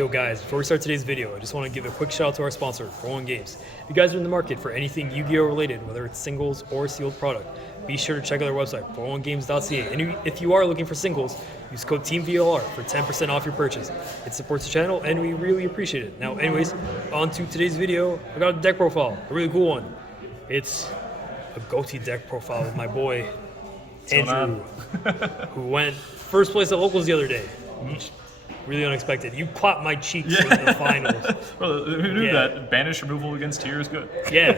Yo guys, before we start today's video, I just want to give a quick shout out to our sponsor, 401 Games. If you guys are in the market for anything Yu-Gi-Oh related, whether it's singles or sealed product, be sure to check out their website, 401games.ca. And if you are looking for singles, use code TEAMVLR for 10% off your purchase. It supports the channel and we really appreciate it. Now anyways, on to today's video. I got a deck profile, a really cool one. It's a Ghoti deck profile with my boy, Andrew, who went first place at locals the other day. Really unexpected. You clapped my cheeks in the finals. Well, who knew that banish removal against tier is good? Yeah.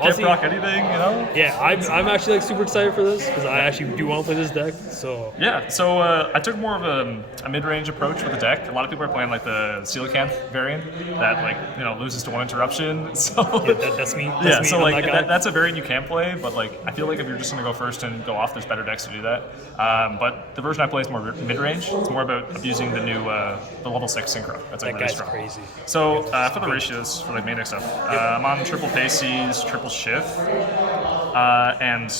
Can't proc anything, you know? Yeah, I'm actually like super excited for this because I actually do want to play this deck. So I took more of a mid-range approach with the deck. A lot of people are playing like the Coelacanth variant that loses to one interruption. So that's me. That's a variant you can play, but I feel like if you're just gonna go first and go off, there's better decks to do that. But the version I play is more mid-range. It's more about abusing the new the level 6 synchro. That's like really strong. Crazy. So for the ratios for main deck stuff, I'm on triple Paces, triple Shift, and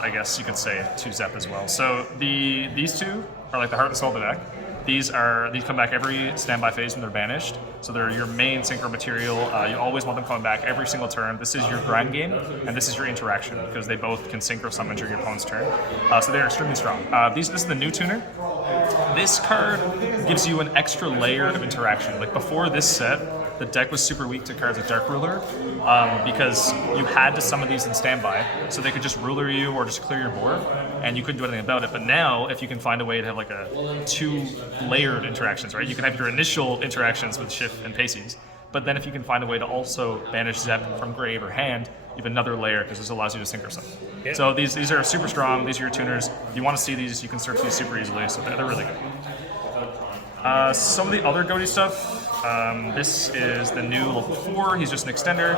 I guess you could say 2 Zep as well. So these two are like the heart and soul of the deck. These come back every standby phase when they're banished. So they're your main synchro material. You always want them coming back every single turn. This is your grind game, and this is your interaction because they both can synchro summon during your opponent's turn. So they're extremely strong. This is the new tuner. This card gives you an extra layer of interaction. Like before this set, the deck was super weak to cards like Dark Ruler because you had to summon these in standby, so they could just ruler you or just clear your board, and you couldn't do anything about it. But now, if you can find a way to have like a 2 layered interactions, right? You can have your initial interactions with Shift and Paces, but then if you can find a way to also banish Zep from grave or hand, you have another layer because this allows you to synchro something. Yeah. So these are super strong. These are your tuners. If you want to see these, you can search these super easily. So they're really good. Some of the other Ghoti stuff. This is the new level 4. He's just an extender.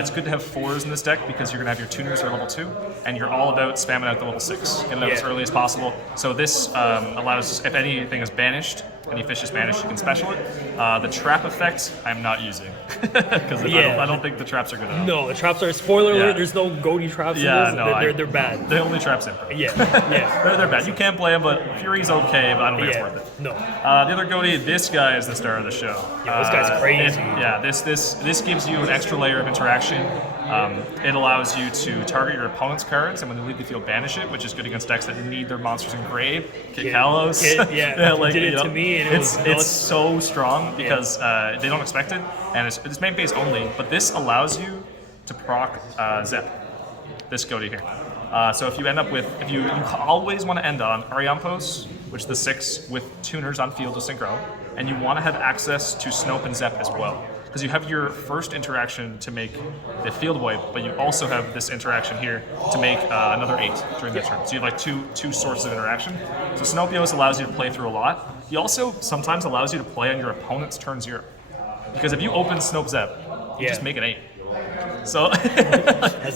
It's good to have 4s in this deck because you're going to have your tuners are level 2, and you're all about spamming out the level 6. Get it out as early as possible. So this allows, if anything is banished, any fish is banished, you can special it. The trap effect, I'm not using because I don't think the traps are good enough. No, the traps are, spoiler alert, there's no Ghoti traps in this. They're bad. They only trap Simper. Yeah. They're bad. You can play them, but Fury's okay, but I don't think it's worth it. No. The other Ghoti, this guy is the star of the show. Yeah, this guy's crazy. This gives you an extra layer of interaction. It allows you to target your opponent's cards, and when they leave the field, banish it, which is good against decks that need their monsters in grave. Kick Kalos. Did it to me, and it's so strong because they don't expect it, and it's main phase only. But this allows you to proc Zep. This Ghoti here. So if you end up with, you always want to end on Ariampos, which is the 6 with tuners on field to synchro, and you want to have access to Snope and Zep as well. Because you have your first interaction to make the field wipe, but you also have this interaction here to make another 8 during that turn. So you have like two sources of interaction. So Snopios allows you to play through a lot. He also sometimes allows you to play on your opponent's turn 0. Because if you open Snope Zep, you just make an 8. So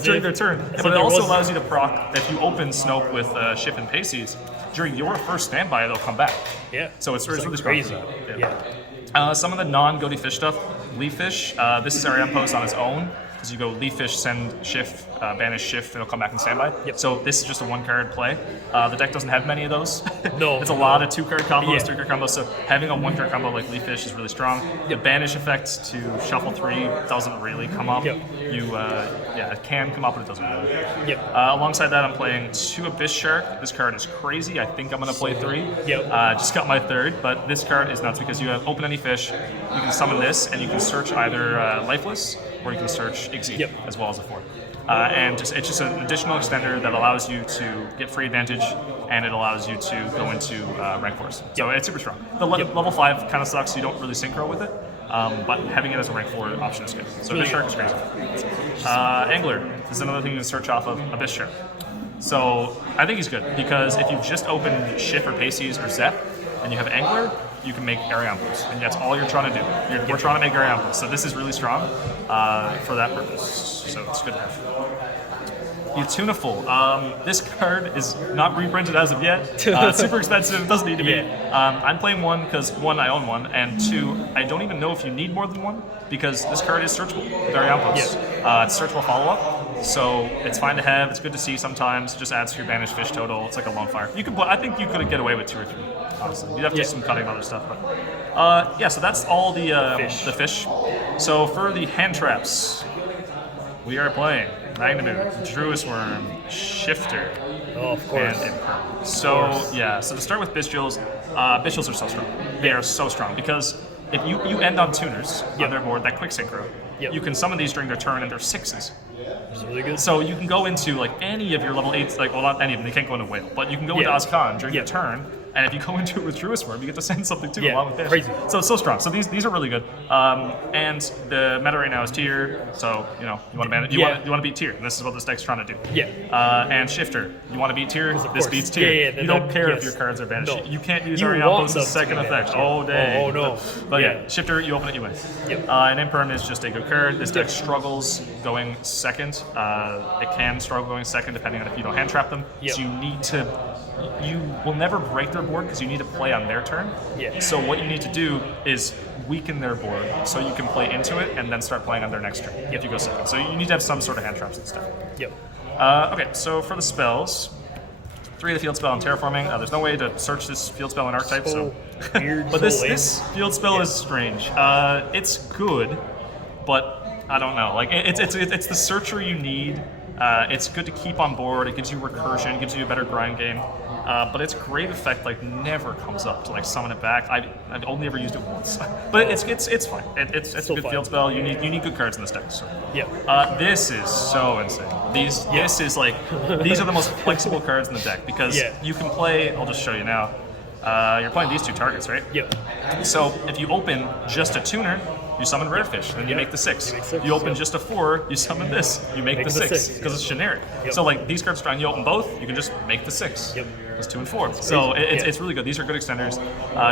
during their turn. But it also allows you to proc, if you open Snope with Shift and Paces, during your first standby, they'll come back. Yeah. So it's really crazy. Some of the non-Ghoti fish stuff, Leaf Fish, this is Ariampos on its own, because you go Leaf Fish, send Shift, banish Shift, and it'll come back in standby. Yep. So this is just a 1-card play. The deck doesn't have many of those. No. It's a lot of 2-card combos, 3-card combos, so having a 1-card combo like Leaf Fish is really strong. The banish effect to shuffle 3 doesn't really come up. Yep. It can come up, but it doesn't really. Yep. Alongside that, I'm playing 2 Abyss Shark. This card is crazy. I think I'm going to play 3. Yep. Just got my 3rd, but this card is nuts because you have open any fish, you can summon this, and you can search either Lifeless, or you can search Exceed, as well as a 4. It's just an additional extender that allows you to get free advantage, and it allows you to go into rank 4s. So it's super strong. The level 5 kind of sucks, so you don't really synchro with it, but having it as a rank 4 option is good. So Abyss Shark is crazy. Angler is another thing you can search off of Abyss Shark. So I think he's good, because if you just open Shift or Paces or Zep, and you have Angler, you can make Ariampos, and that's all you're trying to do. We're trying to make Ariampos, so this is really strong for that purpose. So it's good to have. Tunaful. This card is not reprinted as of yet. It's super expensive. It doesn't need to be. I'm playing 1 because 1, I own 1, and 2, I don't even know if you need more than 1 because this card is searchable with Ariampos. It's searchable follow-up, so it's fine to have. It's good to see sometimes. It just adds to your banished fish total. It's like a lone fire. You could. I think you could get away with 2 or 3. Honestly, you'd have to do some cutting other stuff, but Yeah, so that's all Fish. the fish. So for the hand traps, we are playing Magnamune, Druis Worm, Shifter, Oh, of course. and Imperm. So yeah, so to start with Bestials, Bestials are so strong. They are so strong because if you end on tuners on their board, that quick synchro, you can summon these during their turn and they're 6s. It's really good. So you can go into like any of your level 8s, like well not any of them, they can't go into Whale, but you can go into Azkan during your turn, and if you go into it with Druis Worm, you get to send something too along with this. Crazy. So it's so strong. So these are really good. And the meta right now is Tier, so you know you want to you want to beat Tier, and this is what this deck's trying to do. Yeah. And Shifter, you want to beat Tier, this course. beats Tier. Yeah, you don't care if your cards are banished. No. You can't use You Ariane want Post's them to second be effect banished, all day. Oh, no. But yeah, Shifter, you open it, you win. And Imperm is just a good card. This deck struggles going second. It can struggle going second depending on if you don't hand trap them. So you need to. You will never break their board because you need to play on their turn. So what you need to do is weaken their board so you can play into it and then start playing on their next turn if you go second. So you need to have some sort of hand traps and stuff. Okay, so for the spells, 3 of the field spell and terraforming. There's no way to search this field spell in archetype, so weird. but this field spell is strange. It's good, but I don't know. Like it's the searcher you need. It's good to keep on board. It gives you recursion, gives you a better grind game. But its great effect like never comes up to like summon it back. I've only ever used it once, but it's fine. It's a good field spell. You need good cards in this deck. So. This is so insane. This is like these are the most flexible cards in the deck because you can play. I'll just show you now. You're playing these 2 targets, right? So if you open just a tuner, you summon Rare Fish, and you make the 6. You open just a 4, you summon this, you make the 6 because it's generic. So like these cards are strong. You open both, you can just make the 6. It's 2 and 4. So it's really good. These are good extenders.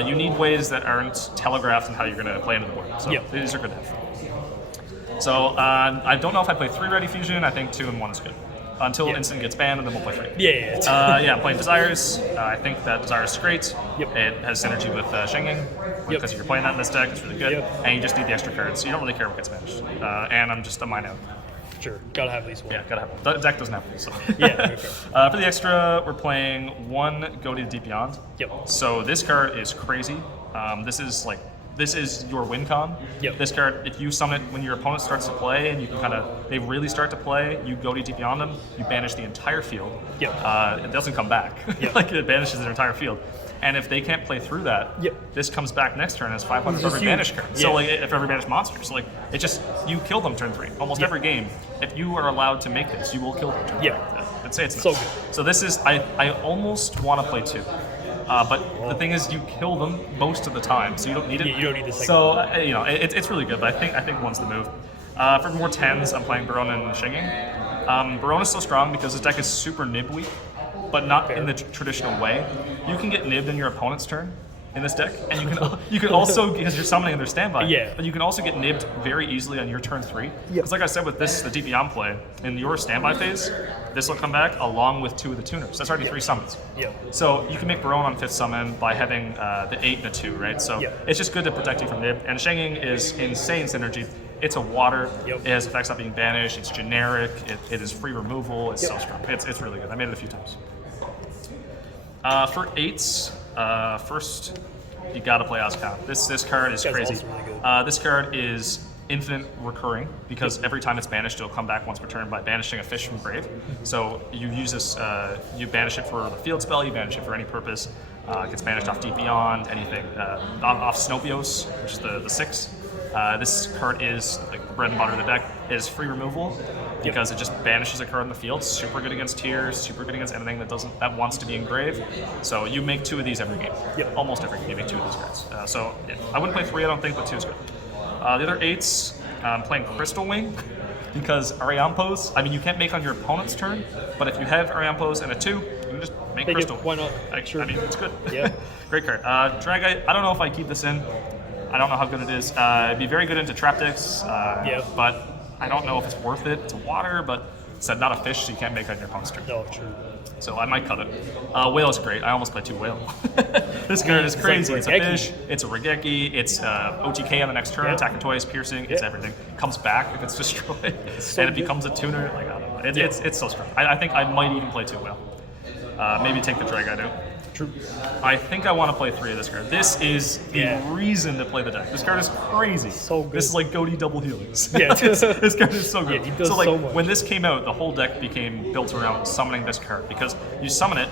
You need ways that aren't telegraphed in how you're going to play into the board. So these are good to have. So I don't know if I play 3 Ready Fusion. I think 2 and 1 is good. Until Instant gets banned, and then we'll play 3. I'm playing Desires. I think that Desires is great. It has synergy with Shenging, because if you're playing that in this deck, it's really good. And you just need the extra cards, so you don't really care what gets banished. And I'm just a minnow. Sure, gotta have at least one. Yeah, gotta have one. The deck doesn't have one, so. For the extra, we're playing 1 Ghoti Deep Beyond. So this card is crazy. This is your win con. This card, if you summon it when your opponent starts to play and you can they really start to play, you go deep beyond them, you banish the entire field. It doesn't come back. Like it banishes their entire field. And if they can't play through that, this comes back next turn as 500 for every banished card. So like if every banished monster, so like it just you kill them turn 3. Almost every game, if you are allowed to make this, you will kill them turn 3. I'd say it's so nice. good. So this is I almost want to play 2. But the thing is, you kill them most of the time, so you don't need it. You don't need the second. So it's really good, but I think 1's the move. For more 10s, I'm playing Baron and Shenging. Baron is so strong because this deck is super nib weak, but not in the traditional way. You can get nibbed in your opponent's turn in this deck, and you can also, because you're summoning their standby, but you can also get nibbed very easily on your turn 3. Because like I said with the Deep Beyond play, in your standby phase, this will come back along with 2 of the tuners. That's already 3 summons. So you can make Baron on 5th summon by having the 8 and a 2, right? So it's just good to protect you from nib. And Shenging is insane synergy. It's a water. It has effects not being banished. It's generic. It is free removal. It's so strong. It's really good. I made it a few times. For 8s, first you gotta play Azkan. This card is crazy. Really this card is infinite recurring because every time it's banished, it'll come back once per turn by banishing a fish from grave. So you use this, you banish it for the field spell, you banish it for any purpose. It gets banished off Deep Beyond, anything. Off Snopios, which is the 6. This card is like the bread and butter of the deck. It is free removal because it just banishes a card in the field. Super good against tiers, super good against anything that wants to be in grave. So you make 2 of these every game. Almost every game you make 2 of these cards. So I wouldn't play 3, I don't think, but 2 is good. The other 8s, I'm playing Crystal Wing because Ariampos, I mean you can't make on your opponent's turn, but if you have Ariampos and a 2, you can just make Crystal. Why not? I mean, it's good. Great card. Dragite, I don't know if I keep this in. I don't know how good it is. It'd be very good into trap decks, but I don't know if it's worth it. It's a water, but it's not a fish, so you can't make on your opponent's turn. No, true. So I might cut it. Whale is great. I almost played 2 Whale. This card is crazy. It's a fish, it's a Regeki, it's OTK on the next turn, attack and twice, piercing, it's everything. Comes back if it's destroyed, and it becomes a tuner. Like, I don't know. It's so strong. I think I might even play 2 Whale. Maybe take the Dragite out. True. I think I want to play 3 of this card. This is the reason to play the deck. This card is crazy. So good. This is like Ghoti double helix. Yeah. this card is so good. Yeah, he does so like so much. when this came out, the whole deck became built around summoning this card because you summon it,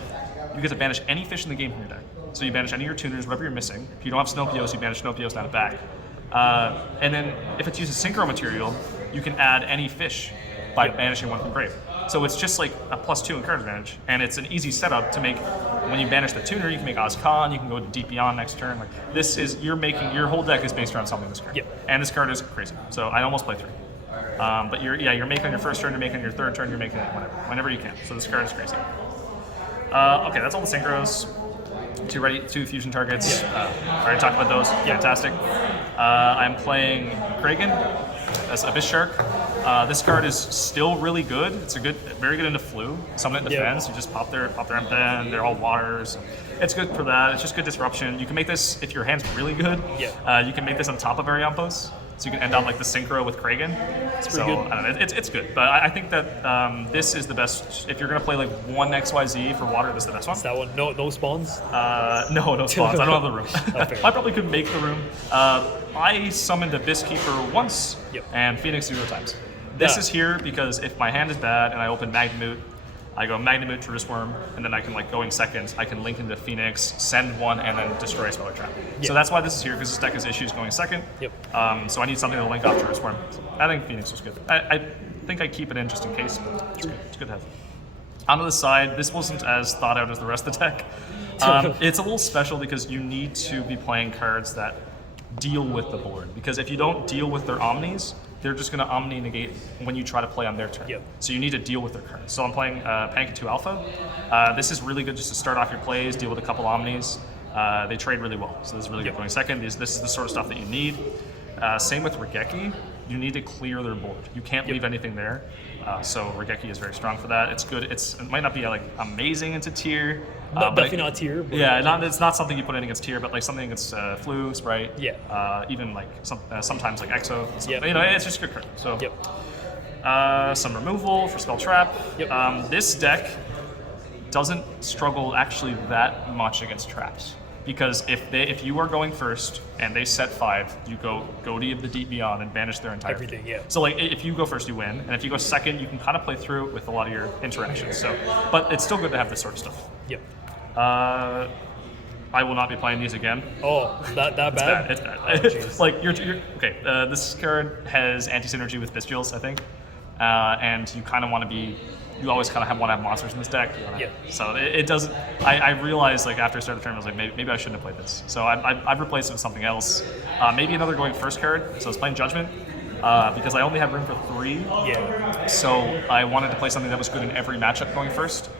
you get to banish any fish in the game from your deck. So you banish any of your tuners, whatever you're missing. If you don't have Snowpios, you banish Snowpios down the back. And then if it's using synchro material, you can add any fish by banishing one from grave. So it's just like a +2 in card advantage, and it's an easy setup to make. When you banish the tuner, you can make Ozcon, you can go to Deep Beyond next turn. Like this is you're making your whole deck is based around something this card. Yep. And this card is crazy. So I almost play 3. But you're making on your first turn, you're making on your third turn, you're making it whenever you can. So this card is crazy. Okay, that's all the synchros. 2 fusion targets. Already talked about those. Fantastic. I'm playing Kragan as Abyss Shark. This card is still really good. It's very good into flu. Summon it in defense. You just pop their MP, they're all waters. It's good for that. It's just good disruption. You can make this if your hand's really good. You can make this on top of Ariampos. So you can end on like the synchro with Kragan. It's pretty good. I don't know, it's good. But I think that this is the best. If you're going to play like 1 XYZ for water, this is the best one. Is that one? No spawns? No spawns. I don't have the room. Okay. I probably could make the room. I summoned Abyss Keeper once and Phoenix 0 times. This is here because if my hand is bad and I open Magnamute, I go Magnamute to Wristworm, and then I can like going seconds. I can link into Phoenix, send 1, and then destroy a Speller Trap. So that's why this is here because this deck has issues going second. So I need something to link off to Wristworm. So I think Phoenix was good. I think I keep it in just in case, but it's good. It's good to have. Onto the side, this wasn't as thought out as the rest of the deck. It's a little special because you need to be playing cards that deal with the board. Because if you don't deal with their Omnis, they're just going to Omni negate when you try to play on their turn. So you need to deal with their cards. So I'm playing Panka 2 Alpha. This is really good just to start off your plays, deal with a couple Omnis. They trade really well. So this is really good going second. This is the sort of stuff that you need. Same with Regeki. You need to clear their board. You can't leave anything there. So Regeki is very strong for that. It's good. It might not be like amazing into tier. But definitely not tier. Yeah, it's not something you put in against tier, but like something against Flu, Sprite. Even like sometimes like Exo. It's just good card. So some removal for Spell Trap. This deck doesn't struggle actually that much against traps. Because if you are going first and they set 5, you go Ghoti of the Deep Beyond and banish their entire everything. So like if you go first, you win, and if you go second, you can kind of play through it with a lot of your interactions. So, but it's still good to have this sort of stuff. I will not be playing these again. Oh, that bad? It's bad. It's bad. Like you're okay. This card has anti-synergy with Bestials, I think, and you kind of want to be. You always kind of want to have monsters in this deck. So it doesn't. I realized like after I started the tournament, I was like maybe I shouldn't have played this. So I've replaced it with something else. Maybe another going first card. So I was playing Judgment because I only had room for 3. So I wanted to play something that was good in every matchup going first.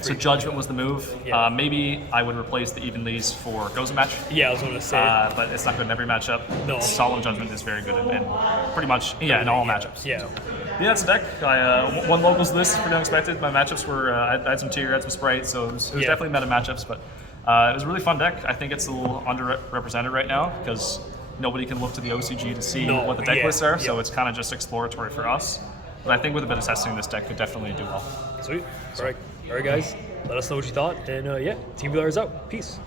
So Judgment was the move. Maybe I would replace the Evenleys for Goza match. I was going to say. But it's not good in every matchup. No. Solemn Judgment is very good in pretty much in all matchups. Yeah, it's a deck. I won locals this is pretty unexpected. My matchups were I had some tier, I had some Sprite, so it was definitely meta matchups. But it was a really fun deck. I think it's a little underrepresented right now because nobody can look to the OCG to see what the deck lists are. So it's kind of just exploratory for us. But I think with a bit of testing, this deck could definitely do well. Sweet. All right, guys. Let us know what you thought, and Team Villar is out. Peace.